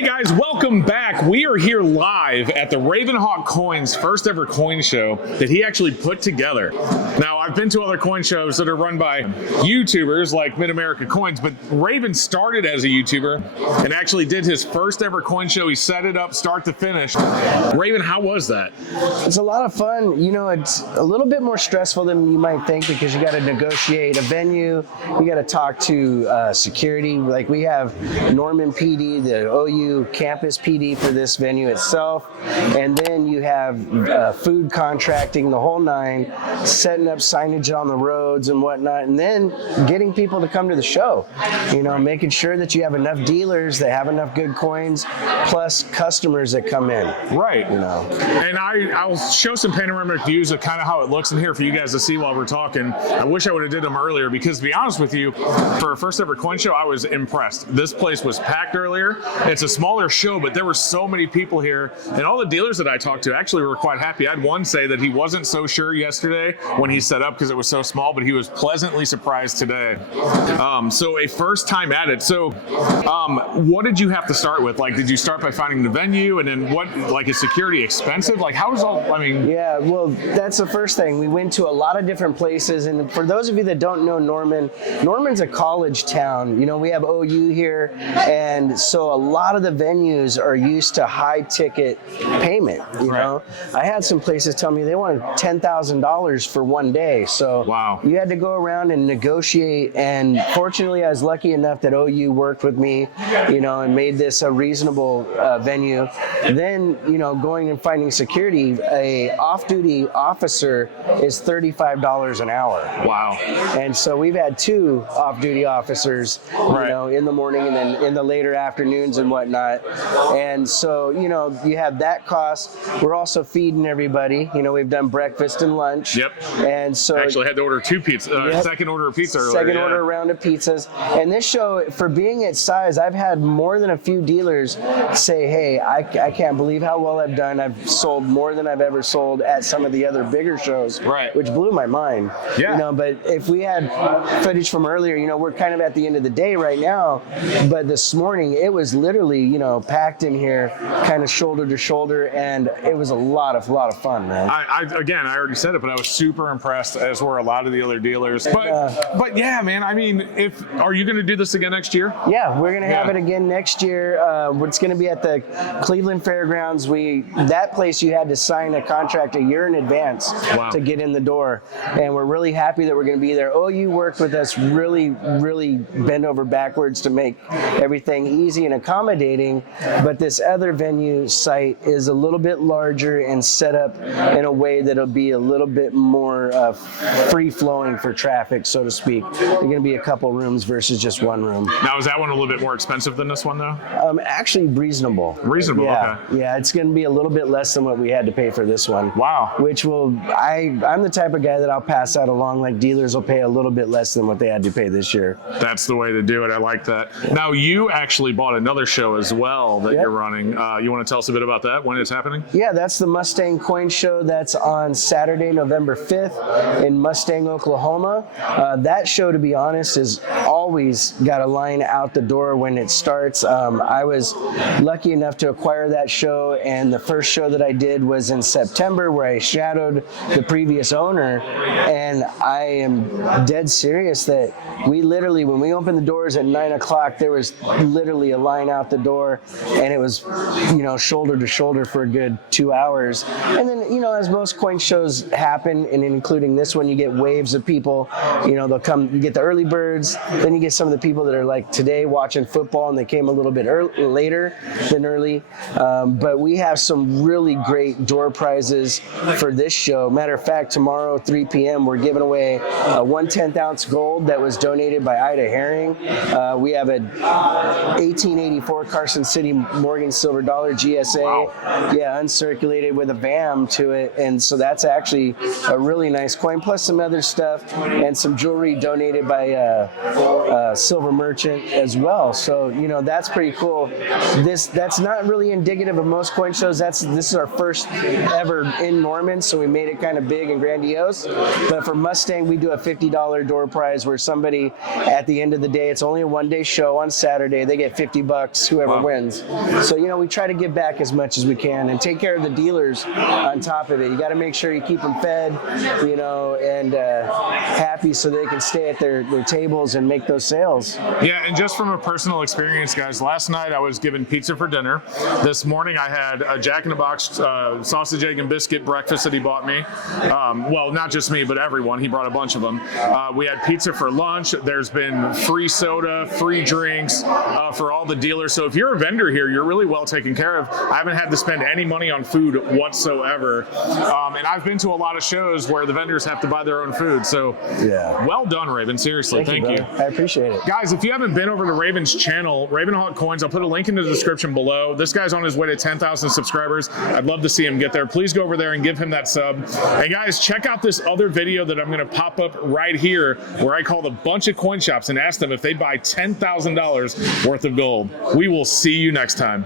Hey guys, welcome back. We are here live at the Ravenhawk Coins first ever coin show that he actually put together. Now, I've been to other coin shows that are run by YouTubers like Mid-America Coins, but Raven started as a YouTuber and actually did his first ever coin show. He set it up start to finish. Raven, how was that? It's a lot of fun. You know, it's a little bit more stressful than you might think because you got to negotiate a venue. You got to talk to security. Like we have Norman PD, the OU campus PD for this venue itself, and then you have food contracting, the whole nine, setting up signage on the roads and whatnot, and then getting people to come to the show. You know, making sure that you have enough dealers that have enough good coins, plus customers that come in. Right. You know, and I'll show some panoramic views of kind of how it looks in here for you guys to see while we're talking. I wish I would have did them earlier because, to be honest with you, for a first ever coin show, I was impressed. This place was packed earlier. It's a smaller show, but there were so many people here, and all the dealers that I talked to actually were quite happy. I had one say that he wasn't so sure yesterday when he set up because it was so small, but he was pleasantly surprised today. So a first time at it. So what did you have to start with? Like, did you start by finding the venue, and then what, like, is security expensive? Like, how is all, I mean? Yeah, well, that's the first thing. We went to a lot of different places, and for those of you that don't know Norman's a college town. You know, we have OU here, and so a lot of the venues are used to high ticket payment. You know, I had some places tell me they wanted $10,000 for one day. So wow. You had to go around and negotiate. And fortunately, I was lucky enough that OU worked with me, you know, and made this a reasonable venue. Then, you know, going and finding security, a off-duty officer is $35 an hour. Wow. And so we've had two off-duty officers, you know, in the morning and then in the later afternoons and whatnot. And so, you know, you have that cost. We're also feeding everybody. You know, we've done breakfast and lunch. Yep. And so I actually had to order two pizza, second order of pizza earlier. Second order round of pizzas. And this show, for being its size, I've had more than a few dealers say, hey, I can't believe how well I've done. I've sold more than I've ever sold at some of the other bigger shows, which blew my mind. Yeah. You know, but if we had footage from earlier, you know, we're kind of at the end of the day right now, but this morning it was literally, you know, packed in here, kind of shoulder to shoulder, and it was a lot of fun, man. I already said it, but I was super impressed, as were a lot of the other dealers. But yeah, man, I mean, are you going to do this again next year? Yeah, we're going to have it again next year. It's going to be at the Cleveland Fairgrounds. That place you had to sign a contract a year in advance to get in the door, and we're really happy that we're going to be there. OU worked with us really bend over backwards to make everything easy and accommodating, but this other venue site is a little bit larger and set up in a way that'll be a little bit more free-flowing for traffic, so to speak. There's going to be a couple rooms versus just one room. Now, is that one a little bit more expensive than this one, though? Actually, reasonable. Reasonable, yeah, okay. Yeah, it's going to be a little bit less than what we had to pay for this one. Wow. Which I'm the type of guy that I'll pass that along. Like, dealers will pay a little bit less than what they had to pay this year. That's the way to do it. I like that. Yeah. Now, you actually bought another show as well that you're running. You want to tell us a bit about that, when it's happening? Yeah, that's the Mustang Coin Show. That's on Saturday, November 5th in Mustang, Oklahoma. That show, to be honest, is always got a line out the door when it starts. I was lucky enough to acquire that show, and the first show that I did was in September, where I shadowed the previous owner, and I am dead serious that we literally, when we opened the doors at 9 o'clock, there was literally a line out the door, and it was, you know, shoulder to shoulder for a good 2 hours. And then, you know, as most coin shows happen, and including this one, you get waves of people. You know, they'll come, you get the early birds, then you get some of the people that are like today watching football, and they came a little bit later than early. But we have some really great door prizes for this show. Matter of fact, tomorrow, 3 p.m., we're giving away a 1/10 ounce gold that was donated by Ida Herring. We have a 1884 Carson City Morgan Silver Dollar GSA, uncirculated with a VAM to it, and so that's actually a really nice coin, plus some other stuff and some jewelry donated by Silver Merchant as well. So, you know, that's pretty cool. That's not really indicative of most coin shows. This is our first ever in Norman, so we made it kind of big and grandiose. But for Mustang, we do a $50 door prize where somebody, at the end of the day, it's only a one-day show on Saturday. They get $50, whoever whoever wins. So, you know, we try to give back as much as we can and take care of the dealers on top of it. You got to make sure you keep them fed, you know, and happy so they can stay at their tables and make those sales. Yeah, and just from a personal experience, guys, last night I was given pizza for dinner. This morning I had a Jack in the Box sausage, egg, and biscuit breakfast that he bought me. Well, not just me, but everyone. He brought a bunch of them. We had pizza for lunch. There's been free soda, free drinks for all the dealers. So if you're a vendor here, you're really well taken care of. I haven't had to spend any money on food whatsoever. And I've been to a lot of shows where the vendors have to buy their own food. So yeah, well done, Raven. Seriously, thank you. I appreciate it. Guys, if you haven't been over to Raven's channel, Ravenhawk Coins, I'll put a link in the description below. This guy's on his way to 10,000 subscribers. I'd love to see him get there. Please go over there and give him that sub. And guys, check out this other video that I'm going to pop up right here where I called a bunch of coin shops and asked them if they'd buy $10,000 worth of gold. We will see you next time.